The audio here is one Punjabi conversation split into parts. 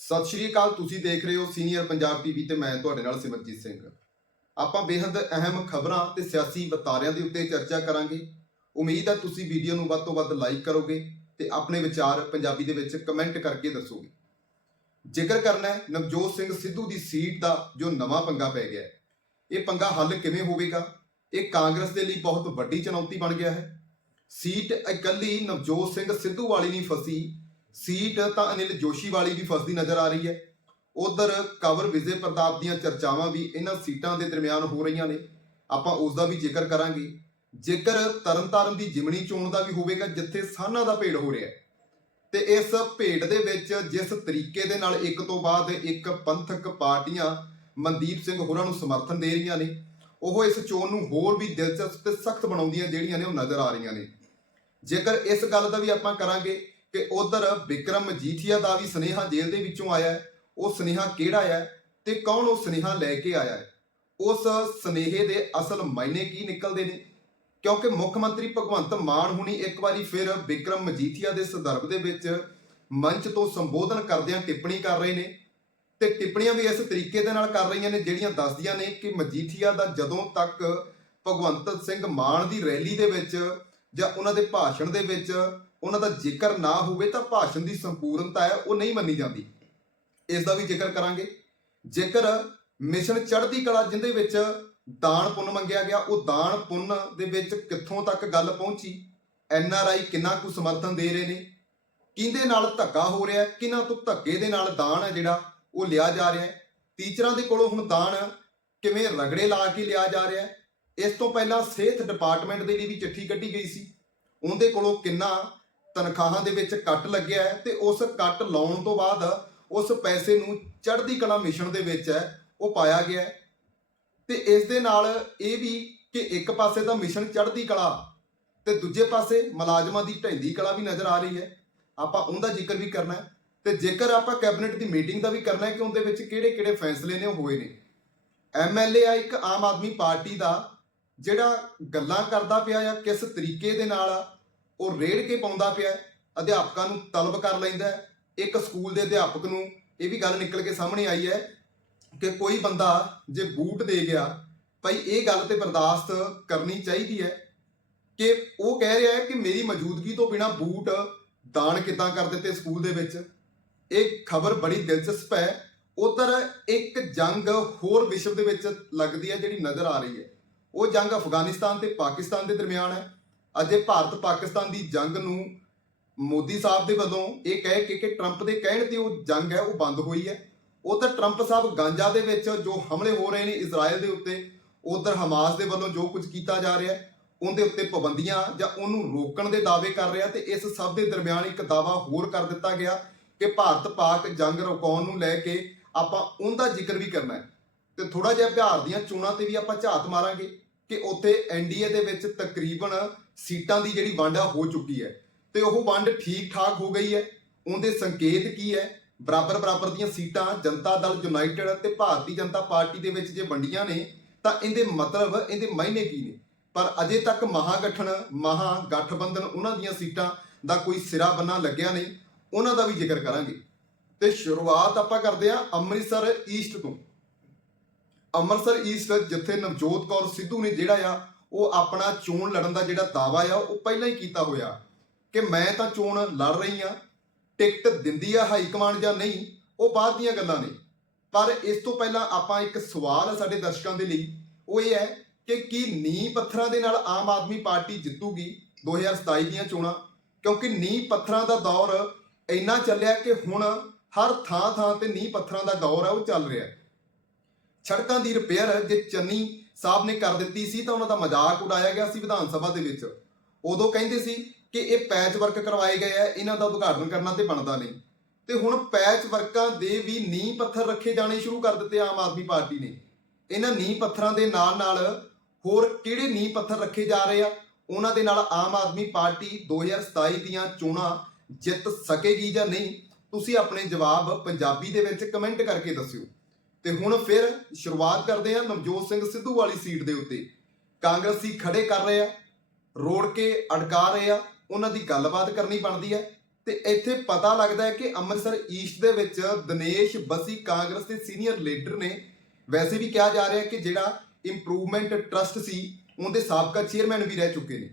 ਸਤਿ ਸ਼੍ਰੀ ਅਕਾਲ, ਤੁਸੀਂ ਦੇਖ ਰਹੇ ਹੋ ਸੀਨੀਅਰ ਪੰਜਾਬ ਟੀਵੀ ਤੇ ਮੈਂ ਤੁਹਾਡੇ ਨਾਲ ਸਿਮਰਜੀਤ ਸਿੰਘ। ਆਪਾਂ ਬੇਹੱਦ ਅਹਿਮ ਖਬਰਾਂ ਤੇ ਸਿਆਸੀ ਵਤਾਰਿਆਂ ਦੇ ਉੱਤੇ ਚਰਚਾ ਕਰਾਂਗੇ। ਉਮੀਦ ਹੈ ਤੁਸੀਂ ਵੀਡੀਓ ਨੂੰ ਵੱਧ ਤੋਂ ਵੱਧ ਲਾਈਕ ਕਰੋਗੇ ਤੇ ਆਪਣੇ ਵਿਚਾਰ ਪੰਜਾਬੀ ਦੇ ਵਿੱਚ ਕਮੈਂਟ ਕਰਕੇ ਦੱਸੋਗੇ। ਜ਼ਿਕਰ ਕਰਨਾ ਹੈ ਨਵਜੋਤ ਸਿੰਘ ਸਿੱਧੂ ਦੀ ਸੀਟ ਦਾ ਜੋ ਨਵਾਂ ਪੰਗਾ ਪੈ ਗਿਆ ਹੈ। ਇਹ ਪੰਗਾ ਹੱਲ ਕਿਵੇਂ ਹੋਵੇਗਾ? ਇਹ ਕਾਂਗਰਸ ਦੇ ਲਈ ਬਹੁਤ ਵੱਡੀ ਚੁਣੌਤੀ ਬਣ ਗਿਆ ਹੈ। ਸੀਟ ਇਕੱਲੀ ਨਵਜੋਤ ਸਿੰਘ ਸਿੱਧੂ ਵਾਲੀ ਨਹੀਂ ਫਸੀ ਸੀਟ ਤਾਂ ਅਨਿਲ ਜੋਸ਼ੀ ਵਾਲੀ ਵੀ ਫਸਦੀ ਨਜ਼ਰ ਆ ਰਹੀ ਹੈ। ਉਧਰ ਕਵਰ ਵਿਜੇ ਪ੍ਰਤਾਪ ਦੀਆਂ ਚਰਚਾਵਾਂ ਵੀ ਇਹਨਾਂ ਸੀਟਾਂ ਦੇ ਦਰਮਿਆਨ ਹੋ ਰਹੀਆਂ ਨੇ। ਆਪਾਂ ਉਸ ਦਾ ਵੀ ਜ਼ਿਕਰ ਕਰਾਂਗੇ। ਜ਼ਿਕਰ ਤਰਨਤਾਰਨ ਦੀ ਜਿਮਣੀ ਚੋਣ ਦਾ ਵੀ ਹੋਵੇਗਾ, ਜਿੱਥੇ ਸਾਨਾਂ ਦਾ ਭੇੜ ਹੋ ਰਿਹਾ ਹੈ। ਤੇ ਇਸ ਭੇਡ ਦੇ ਵਿੱਚ ਜਿਸ ਤਰੀਕੇ ਦੇ ਨਾਲ ਇੱਕ ਤੋਂ ਬਾਅਦ ਇੱਕ ਪੰਥਕ ਪਾਰਟੀਆਂ ਮਨਦੀਪ ਸਿੰਘ ਹੋਰਾਂ ਨੂੰ ਸਮਰਥਨ ਦੇ ਰਹੀਆਂ ਨੇ, ਉਹ ਇਸ ਚੋਣ ਨੂੰ ਹੋਰ ਵੀ ਦਿਲਚਸਪ ਤੇ ਸਖਤ ਬਣਾਉਂਦੀਆਂ ਜਿਹੜੀਆਂ ਨੇ ਉਹ ਨਜ਼ਰ ਆ ਰਹੀਆਂ ਨੇ। ਜੇਕਰ ਇਸ ਗੱਲ ਦਾ ਵੀ ਆਪਾਂ ਕਰਾਂਗੇ ਕਿ ਉਧਰ ਵਿਕਰਮ ਮਜੀਠੀਆ ਦਾ ਵੀ ਸੁਨੇਹਾ ਜੇਲ੍ਹ ਦੇ ਵਿੱਚੋਂ ਆਇਆ ਹੈ। ਉਹ ਸੁਨੇਹਾ ਕਿਹੜਾ ਹੈ ਤੇ ਕੌਣ ਉਹ ਸੁਨੇਹਾ ਲੈ ਕੇ ਆਇਆ ਹੈ? ਉਸ ਸੁਨੇਹੇ ਦੇ ਅਸਲ ਮਾਇਨੇ ਕੀ ਨਿਕਲਦੇ ਨੇ? ਕਿਉਂਕਿ ਮੁੱਖ ਮੰਤਰੀ ਭਗਵੰਤ ਮਾਨ ਹੁਣੀ ਇੱਕ ਵਾਰੀ ਫਿਰ ਵਿਕਰਮ ਮਜੀਠੀਆ ਦੇ ਸੰਦਰਭ ਦੇ ਵਿੱਚ ਮੰਚ ਤੋਂ ਸੰਬੋਧਨ ਕਰਦਿਆਂ ਟਿੱਪਣੀ ਕਰ ਰਹੇ ਨੇ ਤੇ ਟਿੱਪਣੀਆਂ ਵੀ ਇਸ ਤਰੀਕੇ ਦੇ ਨਾਲ ਕਰ ਰਹੀਆਂ ਨੇ ਜਿਹੜੀਆਂ ਦੱਸਦੀਆਂ ਨੇ ਕਿ ਮਜੀਠੀਆ ਦਾ ਜਦੋਂ ਤੱਕ ਭਗਵੰਤ ਸਿੰਘ ਮਾਨ ਦੀ ਰੈਲੀ ਦੇ ਵਿੱਚ ਜਾਂ ਉਹਨਾਂ ਦੇ ਭਾਸ਼ਣ ਦੇ ਵਿੱਚ ਉਹਨਾਂ ਦਾ ਜ਼ਿਕਰ ਨਾ ਹੋਵੇ ਤਾਂ ਭਾਸ਼ਣ ਦੀ ਸੰਪੂਰਨਤਾ ਹੈ, ਉਹ ਨਹੀਂ ਮੰਨੀ ਜਾਂਦੀ। ਇਸ ਦਾ ਵੀ ਜ਼ਿਕਰ ਕਰਾਂਗੇ। ਜੇਕਰ ਮਿਸ਼ਨ ਚੜ੍ਹਦੀ ਕਲਾ ਜਿੰਦੇ ਵਿੱਚ ਦਾਨ ਪੁੰਨ ਮੰਗਿਆ ਗਿਆ, ਉਹ ਦਾਨ ਪੁੰਨ ਦੇ ਵਿੱਚ ਕਿੱਥੋਂ ਤੱਕ ਗੱਲ ਪਹੁੰਚੀ? ਐਨ ਆਰ ਆਈ ਕਿੰਨਾ ਕੁ ਸਮਰਥਨ ਦੇ ਰਹੇ ਨੇ? ਕਿਹਦੇ ਨਾਲ ਧੱਕਾ ਹੋ ਰਿਹਾ? ਕਿਹਨਾਂ ਤੋਂ ਧੱਕੇ ਦੇ ਨਾਲ ਦਾਨ ਹੈ ਜਿਹੜਾ ਉਹ ਲਿਆ ਜਾ ਰਿਹਾ ਹੈ? ਟੀਚਰਾਂ ਦੇ ਕੋਲੋਂ ਹੁਣ ਦਾਨ ਕਿਵੇਂ ਰਗੜੇ ਲਾ ਕੇ ਲਿਆ ਜਾ ਰਿਹਾ ਹੈ? ਇਸ ਤੋਂ ਪਹਿਲਾਂ ਸਿਹਤ ਡਿਪਾਰਟਮੈਂਟ ਦੇ ਲਈ ਵੀ ਚਿੱਠੀ ਕੱਢੀ ਗਈ ਸੀ। ਉਹਦੇ ਕੋਲੋਂ ਕਿੰਨਾ ਤਨਖਾਹਾਂ ਦੇ ਵਿੱਚ ਕੱਟ ਲੱਗਿਆ ਹੈ ਤੇ ਉਸ ਕੱਟ ਲਾਉਣ ਤੋਂ ਬਾਅਦ ਉਸ ਪੈਸੇ ਨੂੰ ਚੜ੍ਹਦੀ ਕਲਾ ਮਿਸ਼ਨ ਦੇ ਵਿੱਚ ਹੈ ਉਹ ਪਾਇਆ ਗਿਆ ਹੈ। ਤੇ ਇਸ ਦੇ ਨਾਲ ਇਹ ਵੀ ਕਿ ਇੱਕ ਪਾਸੇ ਤਾਂ ਮਿਸ਼ਨ ਚੜ੍ਹਦੀ ਕਲਾ ਤੇ ਦੂਜੇ ਪਾਸੇ ਮੁਲਾਜ਼ਮਾਂ ਦੀ ਢੈਂਦੀ ਕਲਾ ਵੀ ਨਜ਼ਰ ਆ ਰਹੀ ਹੈ। ਆਪਾਂ ਉਹਦਾ ਜ਼ਿਕਰ ਵੀ ਕਰਨਾ ਹੈ ਤੇ ਜੇਕਰ ਆਪਾਂ ਕੈਬਨਿਟ ਦੀ ਮੀਟਿੰਗ ਦਾ ਵੀ ਕਰਨਾ ਹੈ ਕਿ ਉਹਦੇ ਵਿੱਚ ਕਿਹੜੇ-ਕਿਹੜੇ ਫੈਸਲੇ ਨੇ ਉਹ ਹੋਏ ਨੇ। ਐਮਐਲਏ ਆ ਇੱਕ ਆਮ ਆਦਮੀ ਪਾਰਟੀ ਦਾ ਜਿਹੜਾ ਗੱਲਾਂ ਕਰਦਾ ਪਿਆ ਆ ਕਿਸ ਤਰੀਕੇ ਦੇ ਨਾਲ ਉਹ ਰੇੜ ਕੇ ਪਾਉਂਦਾ ਪਿਆ ਅਧਿਆਪਕਾਂ ਨੂੰ ਤਲਬ ਕਰ ਲੈਂਦਾ ਇੱਕ ਸਕੂਲ ਦੇ ਅਧਿਆਪਕ ਨੂੰ ਇਹ ਵੀ ਗੱਲ ਨਿਕਲ ਕੇ ਸਾਹਮਣੇ ਆਈ ਹੈ ਕਿ ਕੋਈ ਬੰਦਾ ਜੇ ਬੂਟ ਦੇ ਗਿਆ, ਭਾਈ ਇਹ ਗੱਲ ਤੇ ਬਰਦਾਸ਼ਤ ਕਰਨੀ ਚਾਹੀਦੀ ਹੈ ਕਿ ਉਹ ਕਹਿ ਰਿਹਾ ਹੈ ਕਿ ਮੇਰੀ ਮੌਜੂਦਗੀ ਤੋਂ ਬਿਨਾ ਬੂਟ ਦਾਨ ਕਿੱਦਾਂ ਕਰ ਦਿੱਤੇ ਸਕੂਲ ਦੇ ਵਿੱਚ। ਇਹ ਖਬਰ ਬੜੀ ਦਿਲਚਸਪ ਹੈ। ਉਧਰ ਇੱਕ ਜੰਗ ਹੋਰ ਵਿਸ਼ਵ ਦੇ ਵਿੱਚ ਲੱਗਦੀ ਹੈ ਜਿਹੜੀ ਨਜ਼ਰ ਆ ਰਹੀ ਹੈ। ਉਹ ਜੰਗ ਅਫਗਾਨਿਸਤਾਨ ਤੇ ਪਾਕਿਸਤਾਨ ਦੇ ਦਰਮਿਆਨ ਹੈ। ਅਜੇ ਭਾਰਤ ਪਾਕਿਸਤਾਨ ਦੀ ਜੰਗ ਨੂੰ ਮੋਦੀ ਸਾਹਿਬ ਦੇ ਵੱਲੋਂ ਇਹ ਕਹਿ ਕੇ ਕਿ ਟਰੰਪ ਦੇ ਕਹਿਣ ਤੇ ਉਹ ਜੰਗ ਹੈ, ਉਹ ਬੰਦ ਹੋਈ ਹੈ। ਉਹ ਤਾਂ ਟਰੰਪ ਸਾਹਿਬ ਗਾਂਜਾ ਦੇ ਵਿੱਚ ਜੋ ਹਮਲੇ ਹੋ ਰਹੇ ਨੇ ਇਜ਼ਰਾਈਲ ਦੇ ਉੱਤੇ, ਉਧਰ ਹਮਾਸ ਦੇ ਵੱਲੋਂ ਜੋ ਕੁਝ ਕੀਤਾ ਜਾ ਰਿਹਾ ਹੈ ਉਹਦੇ ਉੱਤੇ ਪਾਬੰਦੀਆਂ ਜਾਂ ਉਹਨੂੰ ਰੋਕਣ ਦੇ ਦਾਅਵੇ ਕਰ ਰਿਹਾ ਤੇ ਇਸ ਸਭ ਦੇ ਦਰਮਿਆਨ ਇੱਕ ਦਾਅਵਾ ਹੋਰ ਕਰ ਦਿੱਤਾ ਗਿਆ ਕਿ ਭਾਰਤ ਪਾਕ ਜੰਗ ਰੁਕਾਉਣ ਨੂੰ ਲੈ ਕੇ ਆਪਾਂ ਉਹਦਾ ਜ਼ਿਕਰ ਵੀ ਕਰਨਾ ਹੈ। ਤੇ ਥੋੜਾ ਜਿਹਾ ਬਿਹਾਰ ਦੀਆਂ ਚੋਣਾਂ ਤੇ ਵੀ ਆਪਾਂ ਝਾਤ ਮਾਰਾਂਗੇ ਕਿ ਉੱਥੇ ਐਨਡੀਏ ਦੇ ਵਿੱਚ ਤਕਰੀਬਨ ਸੀਟਾਂ ਦੀ ਜਿਹੜੀ ਵੰਡ ਆ ਹੋ ਚੁੱਕੀ ਹੈ। ਤੇ ਉਹ ਵੰਡ ਠੀਕ ਠਾਕ ਹੋ ਗਈ ਹੈ। ਉਹਦੇ ਸੰਕੇਤ ਕੀ ਹੈ? ਬਰਾਬਰ ਬਰਾਬਰ ਦੀਆਂ ਸੀਟਾਂ ਜਨਤਾ ਦਲ ਯੂਨਾਈਟਿਡ ਤੇ ਭਾਰਤੀ ਜਨਤਾ ਪਾਰਟੀ ਦੇ ਵਿੱਚ ਜੇ ਵੰਡੀਆਂ ਨੇ, ਤਾਂ ਇਹਦੇ ਮਤਲਬ, ਇਹਦੇ ਮਾਇਨੇ ਕੀ ਨੇ? ਪਰ ਅਜੇ ਤੱਕ ਮਹਾਗਠਨ ਮਹਾ ਗਠਬੰਧਨ ਉਹਨਾਂ ਦੀਆਂ ਸੀਟਾਂ ਦਾ ਕੋਈ ਸਿਰਾ ਬੰਨਾ ਲੱਗਿਆ ਨਹੀਂ। ਉਹਨਾਂ ਦਾ ਵੀ ਜ਼ਿਕਰ ਕਰਾਂਗੇ। ਤੇ ਸ਼ੁਰੂਆਤ ਆਪਾਂ ਕਰਦੇ ਹਾਂ ਅੰਮ੍ਰਿਤਸਰ ਈਸਟ ਤੋਂ। ਅੰਮ੍ਰਿਤਸਰ ਈਸਟ ਜਿੱਥੇ ਨਵਜੋਤ ਕੌਰ ਸਿੱਧੂ ਨੇ ਜਿਹੜਾ ਆ ਉਹ ਆਪਣਾ ਚੋਣ ਲੜਨ ਦਾ ਜਿਹੜਾ ਦਾਵਾ ਆ, ਉਹ ਪਹਿਲਾਂ ਹੀ ਕੀਤਾ ਹੋਇਆ ਕਿ ਮੈਂ ਤਾਂ ਚੋਣ ਲੜ ਰਹੀ ਆ ਟਿਕਟ ਦਿੰਦੀ ਆ ਹਾਈ ਕਮਾਂਡ ਜਾਂ ਨਹੀਂ, ਉਹ ਬਾਅਦ ਦੀਆਂ ਗੱਲਾਂ ਨੇ। ਪਰ ਇਸ ਤੋਂ ਪਹਿਲਾਂ ਆਪਾਂ ਇੱਕ ਸਵਾਲ ਸਾਡੇ ਦਰਸ਼ਕਾਂ ਦੇ ਲਈ, ਉਹ ਇਹ ਹੈ ਕਿ ਕੀ ਨੀਂਹ ਪੱਥਰਾਂ ਦੇ ਨਾਲ ਆਮ ਆਦਮੀ ਪਾਰਟੀ ਜਿੱਤੂਗੀ 2027 ਦੀਆਂ ਚੋਣਾਂ? ਕਿਉਂਕਿ ਨੀਂਹ ਪੱਥਰਾਂ ਦਾ ਦੌਰ ਇੰਨਾ ਚੱਲਿਆ ਕਿ ਹੁਣ ਹਰ ਥਾਂ ਥਾਂ ਤੇ ਨੀਂਹ ਪੱਥਰਾਂ ਦਾ ਦੌਰ ਹੈ ਉਹ ਚੱਲ ਰਿਹਾ। ਹੈ ਸੜਕਾਂ ਦੀ ਰਿਪੇਅਰ ਜੇ ਚੰਨੀ ਸਾਹਿਬ ਨੇ ਕਰ ਦਿੱਤੀ ਸੀ ਤਾਂ ਉਹਨਾਂ ਦਾ ਮਜ਼ਾਕ ਉਡਾਇਆ ਗਿਆ ਸੀ ਵਿਧਾਨ ਸਭਾ ਦੇ ਵਿੱਚ। ਉਦੋਂ ਕਹਿੰਦੇ ਸੀ ਕਿ ਇਹ ਪੈਚ ਵਰਕ ਕਰਵਾਏ ਗਏ ਆ, ਇਹਨਾਂ ਦਾ ਉਦਘਾਟਨ ਕਰਨਾ ਤੇ ਬਣਦਾ ਨਹੀਂ। ਤੇ ਹੁਣ ਪੈਚ ਵਰਕਾਂ ਦੇ ਵੀ ਨੀਂਹ ਪੱਥਰ ਰੱਖੇ ਜਾਣੇ ਸ਼ੁਰੂ ਕਰ ਦਿੱਤੇ ਆਮ ਆਦਮੀ ਪਾਰਟੀ ਨੇ। ਇਹਨਾਂ ਨੀਂਹ ਪੱਥਰਾਂ ਦੇ ਨਾਲ ਨਾਲ ਹੋਰ ਕਿਹੜੇ ਨੀਂਹ ਪੱਥਰ ਰੱਖੇ ਜਾ ਰਹੇ ਆ? ਉਹਨਾਂ ਦੇ ਨਾਲ ਆਮ ਆਦਮੀ ਪਾਰਟੀ 2027 ਦੀਆਂ ਚੋਣਾਂ ਜਿੱਤ ਸਕੇਗੀ ਜਾਂ ਨਹੀਂ? ਤੁਸੀਂ ਆਪਣੇ ਜਵਾਬ ਪੰਜਾਬੀ ਦੇ ਵਿੱਚ ਕਮੈਂਟ ਕਰਕੇ ਦੱਸਿਓ। ਤੇ ਹੁਣ ਫਿਰ ਸ਼ੁਰੂਆਤ ਕਰਦੇ ਹਾਂ ਨਵਜੋਤ ਸਿੰਘ ਸਿੱਧੂ ਵਾਲੀ ਸੀਟ ਦੇ ਉੱਤੇ। ਕਾਂਗਰਸੀ ਖੜੇ ਕਰ ਰਹੇ ਆ, ਰੋੜ ਕੇ ਅੜਕਾ ਰਹੇ ਆ, ਉਹਨਾਂ ਦੀ ਗੱਲਬਾਤ ਕਰਨੀ ਬਣਦੀ ਹੈ। ਤੇ ਇੱਥੇ ਪਤਾ ਲੱਗਦਾ ਹੈ ਕਿ ਅੰਮ੍ਰਿਤਸਰ ਈਸਟ ਦੇ ਵਿੱਚ ਦਿਨੇਸ਼ ਬਸੀ ਕਾਂਗਰਸ ਦੇ ਸੀਨੀਅਰ ਲੀਡਰ ਨੇ ਵੈਸੇ ਵੀ ਕਿਹਾ ਜਾ ਰਿਹਾ ਕਿ ਜਿਹੜਾ ਇੰਪਰੂਵਮੈਂਟ ਟਰਸਟ ਸੀ, ਉਹਦੇ ਸਾਬਕਾ ਚੇਅਰਮੈਨ ਵੀ ਰਹਿ ਚੁੱਕੇ ਨੇ।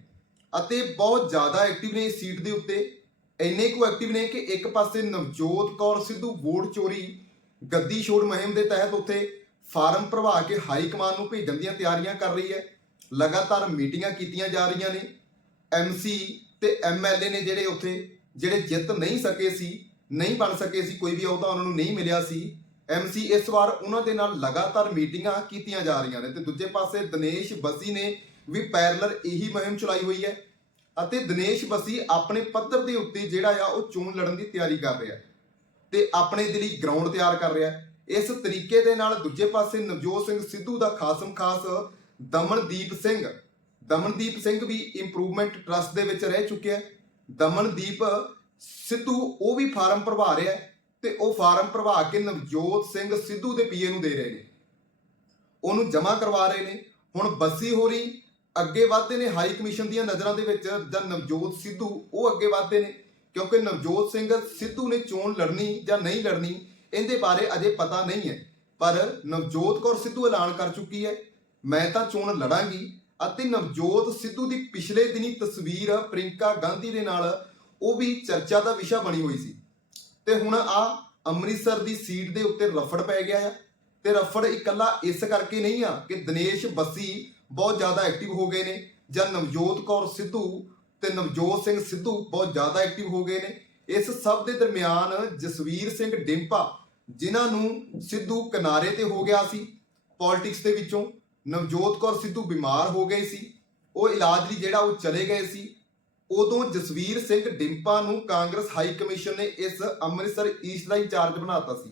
ਅਤੇ ਬਹੁਤ ਜ਼ਿਆਦਾ ਐਕਟਿਵ ਨੇ ਇਸ ਸੀਟ ਦੇ ਉੱਤੇ। ਇੰਨੇ ਕੁ ਐਕਟਿਵ ਨੇ ਕਿ ਇੱਕ ਪਾਸੇ ਨਵਜੋਤ ਕੌਰ ਸਿੱਧੂ ਵੋਟ ਚੋਰੀ ਗੱਦੀ ਛੋੜ ਮੁਹਿੰਮ ਦੇ ਤਹਿਤ ਉੱਥੇ ਫਾਰਮ ਭਰਵਾ ਕੇ ਹਾਈ ਕਮਾਨ ਨੂੰ ਭੇਜਣ ਦੀਆਂ ਤਿਆਰੀਆਂ ਕਰ ਰਹੀ ਹੈ। ਲਗਾਤਾਰ ਮੀਟਿੰਗਾਂ ਕੀਤੀਆਂ ਜਾ ਰਹੀਆਂ ਨੇ। ਐਮਸੀ ਤੇ ਐਮਐਲਏ ਨੇ ਜਿਹੜੇ ਉੱਥੇ, ਜਿਹੜੇ ਜਿੱਤ ਨਹੀਂ ਸਕੇ ਸੀ, ਨਹੀਂ ਬਣ ਸਕੇ ਸੀ, ਕੋਈ ਵੀ ਅਹੁਦਾ ਉਹਨਾਂ ਨੂੰ ਨਹੀਂ ਮਿਲਿਆ ਸੀ। ਐਮਸੀ ਇਸ ਵਾਰ ਉਹਨਾਂ ਦੇ ਨਾਲ ਲਗਾਤਾਰ ਮੀਟਿੰਗਾਂ ਕੀਤੀਆਂ ਜਾ ਰਹੀਆਂ ਨੇ ਤੇ ਦੂਜੇ ਪਾਸੇ ਦਿਨੇਸ਼ ਬਸੀ ਨੇ ਵੀ ਪੈਰਲਰ ਇਹੀ ਮੁਹਿੰਮ ਚਲਾਈ ਹੋਈ ਹੈ। ਅਤੇ ਦਿਨੇਸ਼ ਬਸੀ ਆਪਣੇ ਪੱਧਰ ਦੇ ਉੱਤੇ ਜਿਹੜਾ ਆ, ਉਹ ਚੋਣ ਲੜਨ ਦੀ ਤਿਆਰੀ ਕਰ ਰਿਹਾ ਹੈ। ਤੇ ਆਪਣੇ ਦੇ ਲਈ ਗਰਾਊਂਡ ਤਿਆਰ ਕਰ ਰਿਹਾ ਇਸ ਤਰੀਕੇ ਦੇ ਨਾਲ ਦੂਜੇ ਪਾਸੇ ਨਵਜੋਤ ਸਿੰਘ ਸਿੱਧੂ ਦਾ ਖਾਸਮ ਖਾਸ ਦਮਨਦੀਪ ਸਿੰਘ। ਦਮਨਦੀਪ ਸਿੰਘ ਵੀ ਇੰਪਰੂਵਮੈਂਟ ਟਰਸਟ ਦੇ ਵਿੱਚ ਰਹਿ ਚੁੱਕਿਆ ਦਮਨਦੀਪ ਸਿੱਧੂ ਉਹ ਵੀ ਫਾਰਮ ਭਰਵਾ ਰਿਹਾ ਹੈ ਤੇ ਉਹ ਫਾਰਮ ਭਰਵਾ ਕੇ ਨਵਜੋਤ ਸਿੰਘ ਸਿੱਧੂ ਦੇ ਪੀਏ ਨੂੰ ਦੇ ਰਹੇ ਨੇ। ਉਹਨੂੰ ਜਮ੍ਹਾਂ ਕਰਵਾ ਰਹੇ ਨੇ। ਹੁਣ ਬੱਸੀ ਹੋਰੀ ਅੱਗੇ ਵਧਦੇ ਨੇ ਹਾਈ ਕਮਿਸ਼ਨ ਦੀਆਂ ਨਜ਼ਰਾਂ ਦੇ ਵਿੱਚ ਜਾਂ ਨਵਜੋਤ ਸਿੱਧੂ ਉਹ ਅੱਗੇ ਵਧਦੇ ਨੇ ਕਿਉਂਕਿ ਨਵਜੋਤ ਸਿੰਘ ਸਿੱਧੂ ਨੇ ਚੋਣ ਲੜਨੀ ਜਾਂ ਨਹੀਂ ਲੜਨੀ, ਇਹਦੇ ਬਾਰੇ ਅਜੇ ਪਤਾ ਨਹੀਂ ਹੈ। ਪਰ ਨਵਜੋਤ ਕੌਰ ਸਿੱਧੂ ਐਲਾਨ ਕਰ ਚੁੱਕੀ ਹੈ। ਮੈਂ ਤਾਂ ਚੋਣ ਲੜਾਂਗੀ ਅਤੇ ਨਵਜੋਤ ਸਿੱਧੂ ਦੀ ਪਿਛਲੇ ਦਿਨੀ ਤਸਵੀਰ ਪ੍ਰਿੰਕਾ ਗਾਂਧੀ ਦੇ ਨਾਲ, ਉਹ ਵੀ ਚਰਚਾ ਦਾ ਵਿਸ਼ਾ ਬਣੀ ਹੋਈ ਸੀ। ਤੇ ਹੁਣ ਆ ਅੰਮ੍ਰਿਤਸਰ ਦੀ ਸੀਟ ਦੇ ਉੱਤੇ ਰਫੜ ਪੈ ਗਿਆ ਹੈ ਤੇ ਰਫੜ ਇਕੱਲਾ ਇਸ ਕਰਕੇ ਨਹੀਂ ਆ ਕਿ ਦਿਨੇਸ਼ ਬੱਸੀ ਬਹੁਤ ਜ਼ਿਆਦਾ ਐਕਟਿਵ ਹੋ ਗਏ ਨੇ ਜਾਂ ਨਵਜੋਤ ਕੌਰ ਸਿੱਧੂ ਤੇ ਨਵਜੋਤ ਸਿੰਘ ਸਿੱਧੂ ਬਹੁਤ ਜ਼ਿਆਦਾ ਐਕਟਿਵ ਹੋ ਗਏ ਨੇ। ਇਸ ਸਭ ਦੇ ਦਰਮਿਆਨ ਜਸਵੀਰ ਸਿੰਘ ਡਿੰਪਾ, ਜਿਨ੍ਹਾਂ ਨੂੰ ਸਿੱਧੂ ਕਿਨਾਰੇ ਤੇ ਹੋ ਗਿਆ ਸੀ ਪੋਲਿਟਿਕਸ ਦੇ ਵਿੱਚੋਂ, ਨਵਜੋਤ ਕੌਰ ਸਿੱਧੂ ਬਿਮਾਰ ਹੋ ਗਏ ਸੀ। ਉਹ ਇਲਾਜ ਲਈ ਜਿਹੜਾ ਉਹ ਚਲੇ ਗਏ ਸੀ। ਉਦੋਂ ਜਸਵੀਰ ਸਿੰਘ ਡਿੰਪਾ ਨੂੰ ਕਾਂਗਰਸ ਹਾਈ ਕਮਿਸ਼ਨ ਨੇ ਇਸ ਅੰਮ੍ਰਿਤਸਰ ਈਸਟ ਦਾ ਇੰਚਾਰਜ ਬਣਾਤਾ ਸੀ।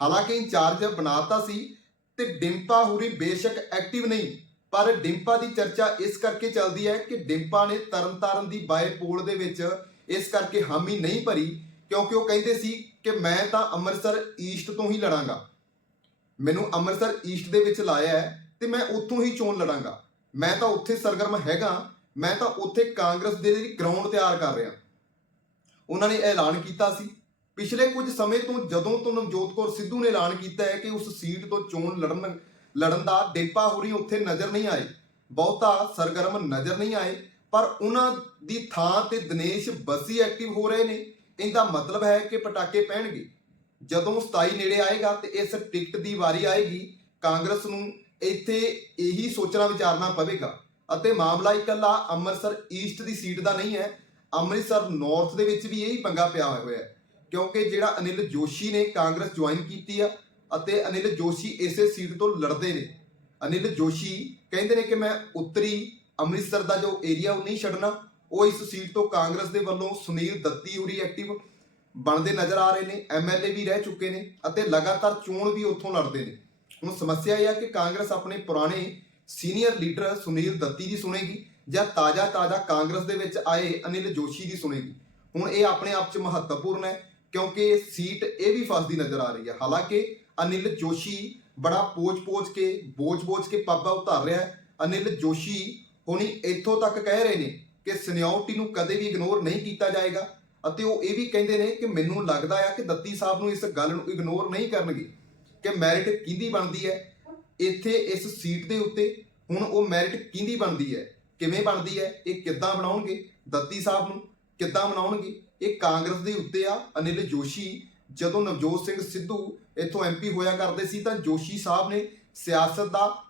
ਹਾਲਾਂਕਿ ਇੰਚਾਰਜ ਬਣਾਤਾ ਸੀ ਤੇ ਡਿੰਪਾ ਹੁਰੀ ਬੇਸ਼ੱਕ ਐਕਟਿਵ ਨਹੀਂ। ਪਰ ਡਿੰਪਾ ਦੀ ਚਰਚਾ ਇਸ ਕਰਕੇ ਚੱਲਦੀ ਹੈ ਕਿ ਡਿੰਪਾ ਨੇ ਤਰਨਤਾਰਨ ਦੀ ਬਾਏ ਪੋਲ ਦੇ ਵਿੱਚ ਇਸ ਕਰਕੇ ਹਾਮੀ ਨਹੀਂ ਭਰੀ, ਕਿਉਂਕਿ ਉਹ ਕਹਿੰਦੇ ਸੀ ਕਿ ਮੈਂ ਤਾਂ ਅੰਮ੍ਰਿਤਸਰ ਈਸਟ ਤੋਂ ਹੀ ਲੜਾਂਗਾ। ਮੈਨੂੰ ਅੰਮ੍ਰਿਤਸਰ ਈਸਟ ਦੇ ਵਿੱਚ ਲਾਇਆ ਹੈ ਤੇ ਮੈਂ ਉੱਥੋਂ ਹੀ ਚੋਣ ਲੜਾਂਗਾ। ਮੈਂ ਤਾਂ ਉੱਥੇ ਸਰਗਰਮ ਹੈਗਾ, ਮੈਂ ਤਾਂ ਉੱਥੇ ਕਾਂਗਰਸ ਦੇ ਲਈ ਗਰਾਊਂਡ ਤਿਆਰ ਕਰ ਰਿਹਾ। ਉਹਨਾਂ ਨੇ ਐਲਾਨ ਕੀਤਾ ਸੀ। ਪਿਛਲੇ ਕੁਝ ਸਮੇਂ ਤੋਂ ਜਦੋਂ ਤੋਂ ਨਵਜੋਤ ਕੌਰ ਸਿੱਧੂ ਨੇ ਐਲਾਨ ਕੀਤਾ ਹੈ ਕਿ ਉਸ ਸੀਟ ਤੋਂ ਚੋਣ ਲੜਨ ਲੜਨ ਦਾ ਡੇਪਾ ਹੋਰੀ ਉੱਥੇ ਨਜ਼ਰ ਨਹੀਂ ਆਏ। ਬਹੁਤਾ ਸਰਗਰਮ ਨਜ਼ਰ ਨਹੀਂ ਆਏ, ਪਰ ਉਹਨਾਂ ਦੀ ਥਾਂ ਤੇ ਦਿਨੇਸ਼ ਬਸੀ ਐਕਟਿਵ ਹੋ ਰਹੇ ਨੇ। ਇਹਦਾ ਮਤਲਬ ਹੈ ਕਿ ਪਟਾਕੇ ਪੈਣਗੇ। ਜਦੋਂ 27 ਨੇੜੇ ਆਏਗਾ ਤੇ ਇਸ ਟਿਕਟ ਦੀ ਵਾਰੀ ਆਏਗੀ, ਕਾਂਗਰਸ ਨੂੰ ਇੱਥੇ ਇਹੀ ਸੋਚਣਾ ਵਿਚਾਰਨਾ ਪਵੇਗਾ। ਅਤੇ ਮਾਮਲਾ ਇਕੱਲਾ ਅੰਮ੍ਰਿਤਸਰ ਈਸਟ ਦੀ ਸੀਟ ਦਾ ਨਹੀਂ ਹੈ, ਅੰਮ੍ਰਿਤਸਰ ਨਾਰਥ ਦੇ ਵਿੱਚ ਵੀ ਇਹੀ ਪੰਗਾ ਪਿਆ ਹੋਇਆ ਹੈ। ਕਿਉਂਕਿ ਜਿਹੜਾ ਅਨਿਲ ਜੋਸ਼ੀ ਨੇ ਕਾਂਗਰਸ ਜੁਆਇਨ ਕੀਤੀ ਆ ਅਤੇ ਅਨਿਲ ਜੋਸ਼ੀ ਇਸੇ ਸੀਟ ਤੋਂ ਲੜਦੇ ਨੇ। ਅਨਿਲ ਜੋਸ਼ੀ ਕਹਿੰਦੇ ਨੇ ਕਿ ਮੈਂ ਉੱਤਰੀ ਅੰਮ੍ਰਿਤਸਰ ਦਾ ਜੋ ਏਰੀਆ ਉਹ ਨਹੀਂ ਛੱਡਣਾ, ਉਹ ਇਸ ਸੀਟ ਤੋਂ ਕਾਂਗਰਸ ਦੇ ਵੱਲੋਂ ਸੁਨੀਲ ਦੱਤੀ ਹੁਰੀ ਐਕਟਿਵ ਬਣਦੇ ਨਜ਼ਰ ਆ ਰਹੇ ਨੇ ਐਮਐਲਏ ਵੀ ਰਹਿ ਚੁੱਕੇ ਨੇ ਅਤੇ ਲਗਾਤਾਰ ਚੋਣ ਵੀ ਉੱਥੋਂ ਲੜਦੇ ਨੇ। ਹੁਣ ਸਮੱਸਿਆ ਇਹ ਆ ਕਿ ਕਾਂਗਰਸ ਆਪਣੇ ਪੁਰਾਣੇ ਸੀਨੀਅਰ ਲੀਡਰ ਸੁਨੀਲ ਦੱਤੀ ਦੀ ਸੁਣੇਗੀ ਜਾਂ ਤਾਜ਼ਾ ਤਾਜ਼ਾ ਕਾਂਗਰਸ ਦੇ ਵਿੱਚ ਆਏ ਅਨਿਲ ਜੋਸ਼ੀ ਦੀ ਸੁਣੇਗੀ। ਹੁਣ ਇਹ ਆਪਣੇ ਆਪ 'ਚ ਮਹੱਤਵਪੂਰਨ ਹੈ ਕਿਉਂਕਿ ਸੀਟ ਇਹ ਵੀ ਫਸਦੀ ਨਜ਼ਰ ਆ ਰਹੀ ਹੈ। ਹਾਲਾਂਕਿ ਅਨਿਲ ਜੋਸ਼ੀ ਬੜਾ ਪੋਚ-ਪੋਚ ਕੇ, ਬੋਝ-ਬੋਝ ਕੇ ਪਾਪਾ ਉਤਾਰ ਰਿਹਾ ਹੈ। ਅਨਿਲ ਜੋਸ਼ੀ ਹੁਣੀ ਇੱਥੋਂ ਤੱਕ ਕਹਿ ਰਹੇ ਨੇ ਕਿ ਸੀਨੀਅਰਟੀ ਨੂੰ ਕਦੇ ਵੀ ਇਗਨੋਰ ਨਹੀਂ ਕੀਤਾ ਜਾਏਗਾ ਅਤੇ ਉਹ ਇਹ ਵੀ ਕਹਿੰਦੇ ਨੇ ਕਿ ਮੈਨੂੰ ਲੱਗਦਾ ਆ ਕਿ ਦੱਤੀ ਸਾਹਿਬ ਨੂੰ ਇਸ ਗੱਲ ਨੂੰ ਇਗਨੋਰ ਨਹੀਂ ਕਰਨਗੇ ਕਿ ਮੈਰਿਟ ਕਿਹਦੀ ਬਣਦੀ ਹੈ। ਇੱਥੇ ਇਸ ਸੀਟ ਦੇ ਉੱਤੇ ਹੁਣ ਉਹ ਮੈਰਿਟ ਕਿਹਦੀ ਬਣਦੀ ਹੈ, ਕਿਵੇਂ ਬਣਦੀ ਹੈ, ਇਹ ਕਿੱਦਾਂ ਬਣਾਉਣਗੇ ਦੱਤੀ ਸਾਹਿਬ ਨੂੰ, ਕਿੱਦਾਂ ਬਣਾਉਣਗੇ ਇਹ ਕਾਂਗਰਸ ਦੇ ਉੱਤੇ ਆ, ਅਨਿਲ ਜੋਸ਼ੀ ਜਦੋਂ ਨਵਜੋਤ ਸਿੰਘ ਸਿੱਧੂ ਇੱਥੋਂ ਐਮਪੀ ਹੋਇਆ ਕਰਦੇ ਸੀ ਤਾਂ ਜੋਸ਼ੀ ਸਾਹਿਬ ਨੇ ਸਿਆਸਤ ਦਾ,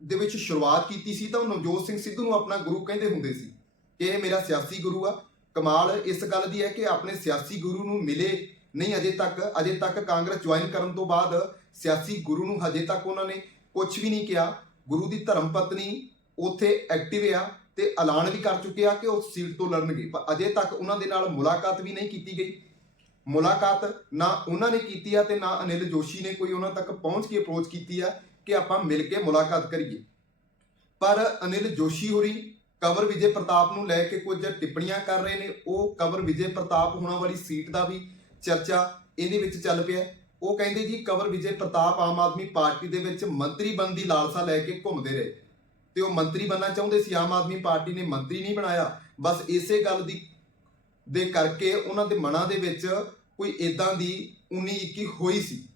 ਦੇ ਵਿੱਚ ਸ਼ੁਰੂਆਤ ਕੀਤੀ ਸੀ ਤਾਂ ਉਹ ਨਵਜੋਤ ਸਿੰਘ ਸਿੱਧੂ ਨੂੰ ਆਪਣਾ ਗੁਰੂ ਕਹਿੰਦੇ ਹੁੰਦੇ ਸੀ ਕਿ ਇਹ ਮੇਰਾ ਸਿਆਸੀ ਗੁਰੂ ਆ। ਕਮਾਲ ਇਸ ਗੱਲ ਦੀ ਹੈ ਕਿ ਆਪਣੇ ਸਿਆਸੀ ਗੁਰੂ ਨੂੰ ਮਿਲੇ ਨਹੀਂ ਅਜੇ ਤੱਕ। ਅਜੇ ਤੱਕ ਕਾਂਗਰਸ ਜੁਆਇਨ ਕਰਨ ਤੋਂ ਬਾਅਦ ਸਿਆਸੀ ਗੁਰੂ ਨੂੰ ਹਜੇ ਤੱਕ ਉਹਨਾਂ ਨੇ ਕੁਝ ਵੀ ਨਹੀਂ ਕਿਹਾ। ਗੁਰੂ ਦੀ ਧਰਮ ਪਤਨੀ ਉੱਥੇ ਐਕਟਿਵ ਆ ਤੇ ਐਲਾਨ ਵੀ ਕਰ ਚੁੱਕੇ ਆ ਕਿ ਉਹ ਸੀਟ ਤੋਂ ਲੜਨਗੇ। ਪਰ ਅਜੇ ਤੱਕ ਉਹਨਾਂ ਦੇ ਨਾਲ ਮੁਲਾਕਾਤ ਵੀ ਨਹੀਂ ਕੀਤੀ ਗਈ। ਮੁਲਾਕਾਤ ਨਾ ਉਹਨਾਂ ਨੇ ਕੀਤੀ ਆ ਤੇ ਨਾ ਅਨਿਲ ਜੋਸ਼ੀ ਨੇ ਕੋਈ ਉਹਨਾਂ ਤੱਕ ਪਹੁੰਚ ਕੇ ਅਪਰੋਚ ਕੀਤੀ ਆ ਕਿ ਆਪਾਂ ਮਿਲ ਕੇ ਮੁਲਾਕਾਤ ਕਰੀਏ। ਪਰ ਅਨਿਲ ਜੋਸ਼ੀ ਹੋਰੀ ਕਵਰ ਵਿਜੇ ਪ੍ਰਤਾਪ ਨੂੰ ਲੈ ਕੇ ਕੁਝ ਟਿੱਪਣੀਆਂ ਕਰ ਰਹੇ ਨੇ। ਉਹ ਕਵਰ ਵਿਜੇ ਪ੍ਰਤਾਪ ਹੋਣਾ ਵਾਲੀ ਸੀਟ ਦਾ ਵੀ ਚਰਚਾ ਇਹਦੇ ਵਿੱਚ ਚੱਲ ਪਿਆ। ਉਹ ਕਹਿੰਦੇ ਜੀ, ਕਵਰ ਵਿਜੇ ਪ੍ਰਤਾਪ ਆਮ ਆਦਮੀ ਪਾਰਟੀ ਦੇ ਵਿੱਚ ਮੰਤਰੀ ਬਣਨ ਦੀ ਲਾਲਸਾ ਲੈ ਕੇ ਘੁੰਮਦੇ ਰਹੇ। ਤੇ ਉਹ ਮੰਤਰੀ ਬਣਨਾ ਚਾਹੁੰਦੇ ਸੀ। ਆਮ ਆਦਮੀ ਪਾਰਟੀ ਨੇ ਮੰਤਰੀ ਨਹੀਂ ਬਣਾਇਆ। ਬਸ ਇਸੇ ਗੱਲ ਦੀ ਦੇ ਕਰਕੇ ਉਹਨਾਂ ਦੇ ਮਨਾਂ ਦੇ ਵਿੱਚ ਕੋਈ ਇਦਾਂ ਦੀ 19 21 ਹੋਈ ਸੀ।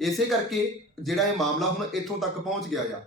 ਇਸੇ ਕਰਕੇ ਜਿਹੜਾ ਇਹ ਮਾਮਲਾ ਹੁਣ ਇੱਥੋਂ ਤੱਕ ਪਹੁੰਚ ਗਿਆ ਆ।